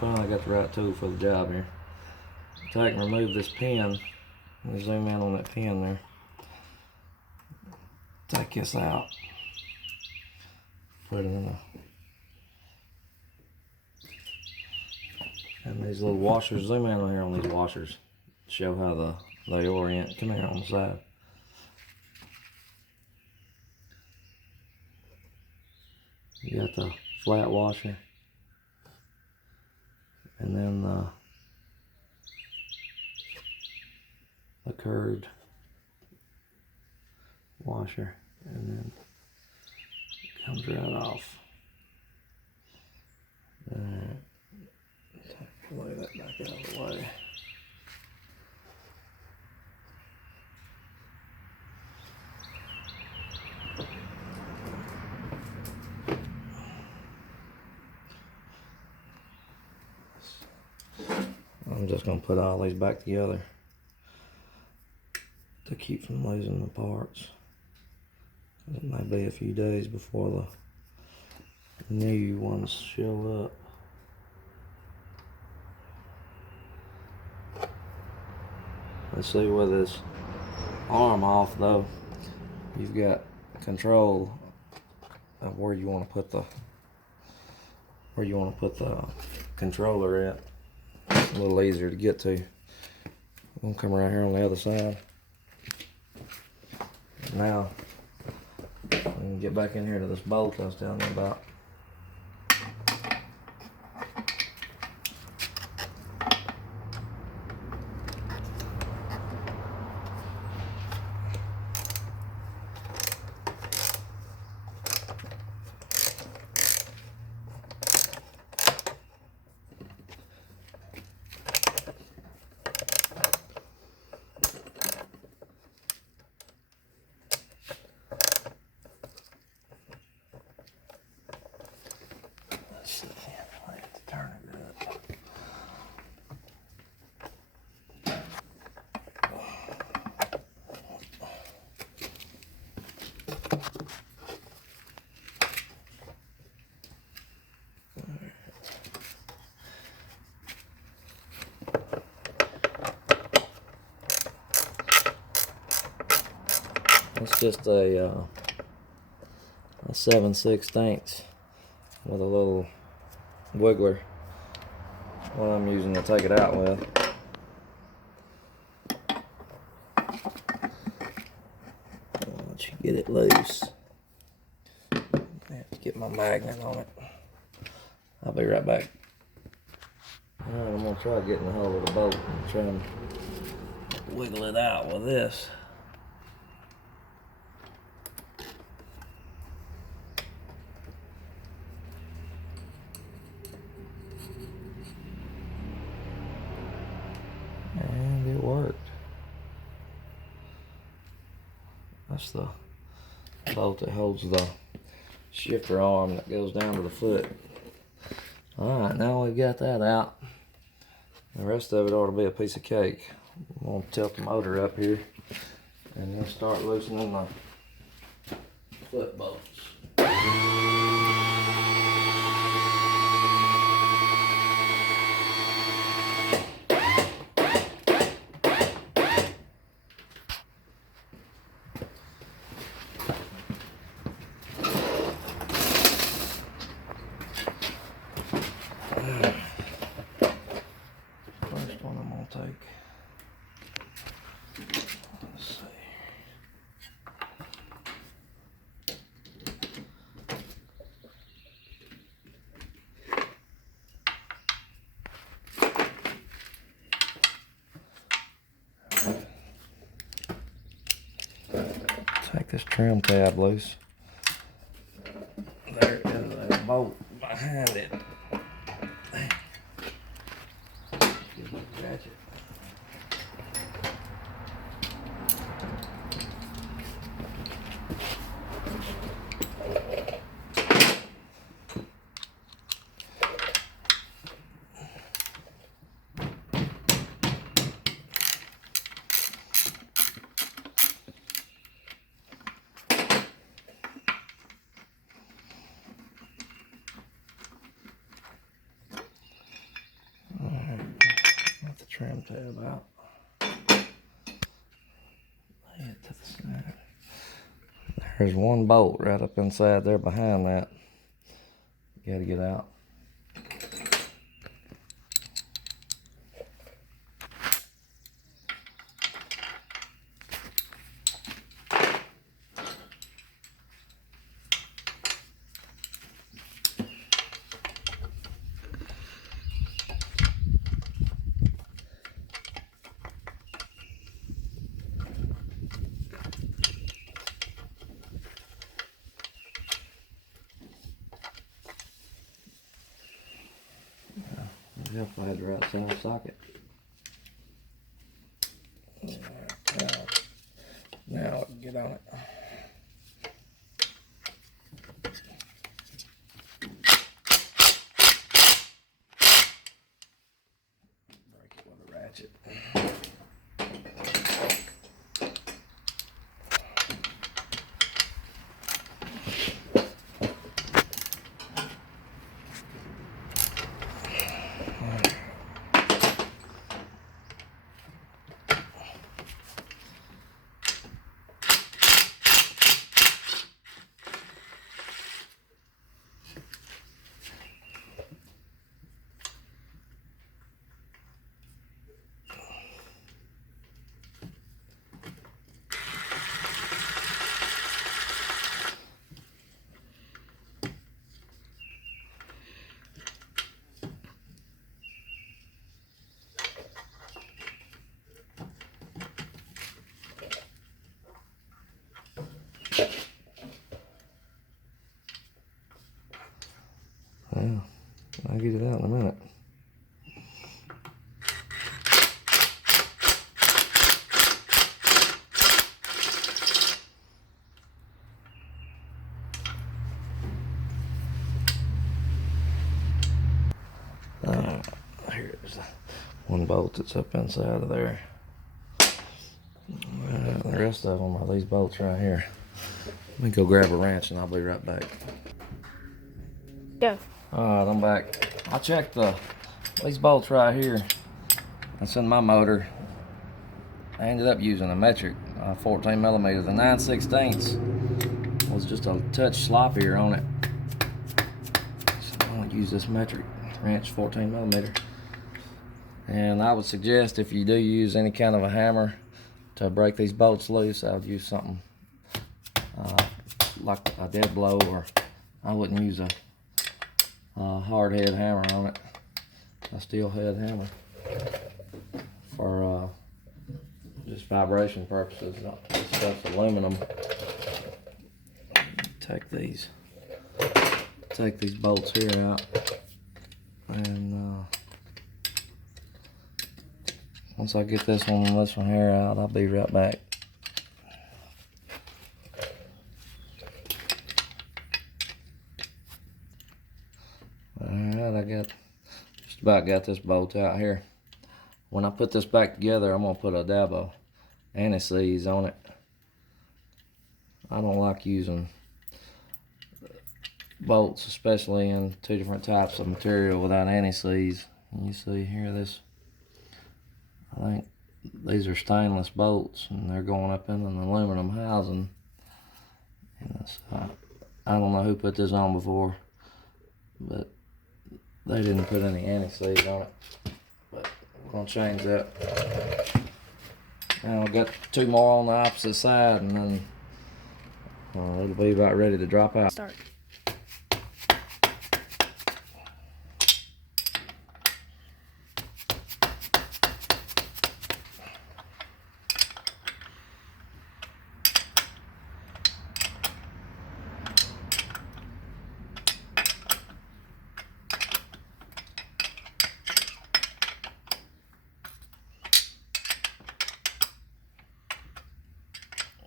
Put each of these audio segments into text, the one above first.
Finally got the right tool for the job here. So I can remove this pin. Let me zoom in on that pin there. Take this out. Put it in the... And these little washers, zoom in on here on these washers. Show how they orient. Come here on the side. You got the flat washer. And then the curved washer, and then it comes right off. Alright, lay that back out of the way. I'm just going to put all these back together to keep from losing the parts. It may be a few days before the new ones show up. Let's see with this arm off though, you've got control of where you want to put the controller at. It's a little easier to get to. I'm gonna come around here on the other side. Now, I'm gonna get back in here to this bolt I was telling you about. It's just a 7/16 with a little wiggler. What I'm using to take it out with. Once you get it loose, I have to get my magnet on it. I'll be right back. Alright, I'm going to try getting a hold of the bolt and try and wiggle it out with this. And it worked. That's the bolt that holds the shifter arm that goes down to the foot. Alright, now we've got that out. The rest of it ought to be a piece of cake. I'm going to tilt the motor up here and then start loosening the foot bolts. First one I'm going to take. Let's see. Take this trim tab loose. There is a bolt behind it. Catch it. trim tab out. Lay it to the side. There's one bolt right up inside there behind that. You gotta get out. If I had the right side socket. Now I can get on it. Break it with a ratchet. Yeah, I'll get it out in a minute. Here's one bolt that's up inside of there. The rest of them are these bolts right here. Let me go grab a wrench and I'll be right back. Go. Alright, I'm back. I checked these bolts right here. That's in my motor. I ended up using a metric 14 millimeters. The 9/16 was just a touch sloppier on it. So I'm gonna use this metric wrench 14 millimeter. And I would suggest if you do use any kind of a hammer to break these bolts loose, I would use something like a dead blow, or I wouldn't use a hard head hammer on it, a steel head hammer, for just vibration purposes. This stuff's aluminum. Take these bolts here out, and once I get this one and this one here out, I'll be right back. Alright, I just about got this bolt out here. When I put this back together, I'm going to put a dab of anti-seize on it. I don't like using bolts, especially in two different types of material, without anti-seize. And you see here, I think these are stainless bolts, and they're going up in an aluminum housing. And I don't know who put this on before, but they didn't put any anti-seize on it. But we're gonna change that. Now I've got two more on the opposite side, and then it'll be about ready to drop out. Start.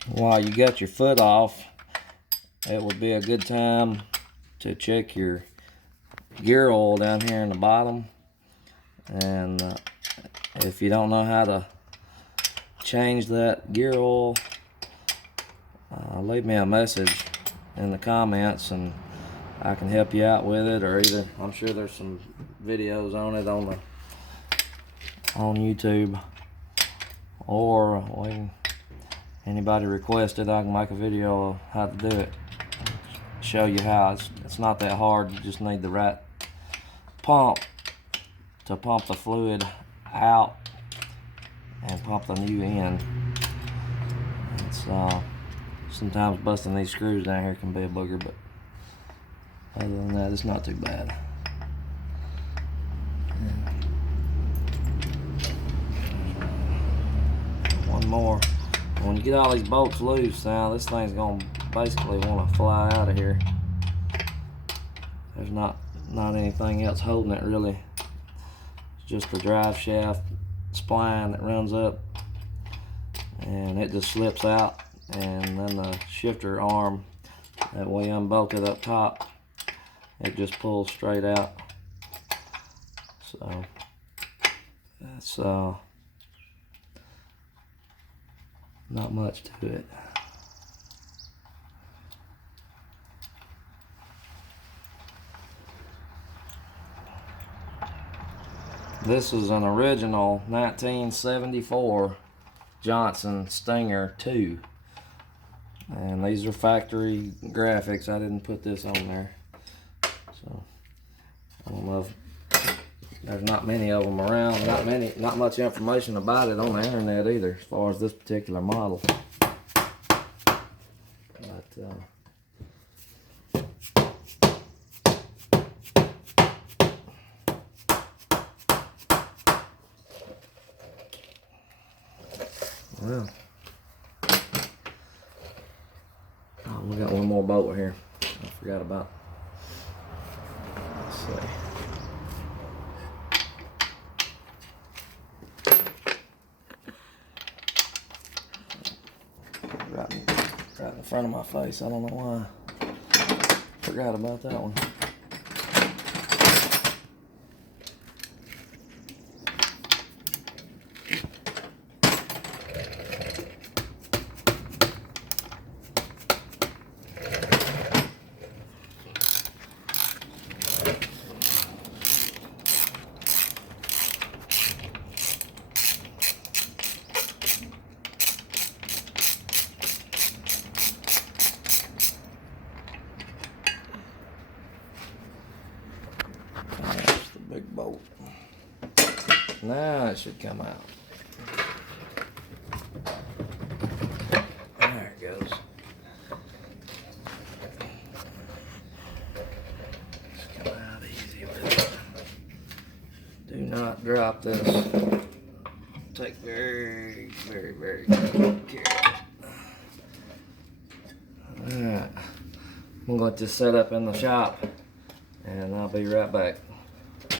While you got your foot off, it would be a good time to check your gear oil down here in the bottom. And if you don't know how to change that gear oil, leave me a message in the comments and I can help you out with it, or either I'm sure there's some videos on it on YouTube, or when anybody requested, I can make a video of how to do it. Show you how. It's not that hard. You just need the right pump to pump the fluid out and pump the new in. It's sometimes busting these screws down here can be a booger, but other than that, it's not too bad. One more. When you get all these bolts loose now, this thing's gonna basically want to fly out of here. There's not anything else holding it really. It's just the drive shaft spline that runs up, and it just slips out, and then the shifter arm that we unbolted up top, it just pulls straight out. So that's not much to it. This is an original 1974 Johnson Stinger2, and these are factory graphics. I didn't put this on there, so I don't know if there's not many of them around. Not much information about it on the internet either, as far as this particular model. But well, oh, we got one more bolt here. I forgot about. Let's see. Right in front of my face. I don't know why. Forgot about that one. There's the big bolt. Now it should come out. There it goes. It's coming out easy with it. Do not drop this. Take very, very, very good care of it. Alright. I'm going to set up in the shop, and I'll be right back.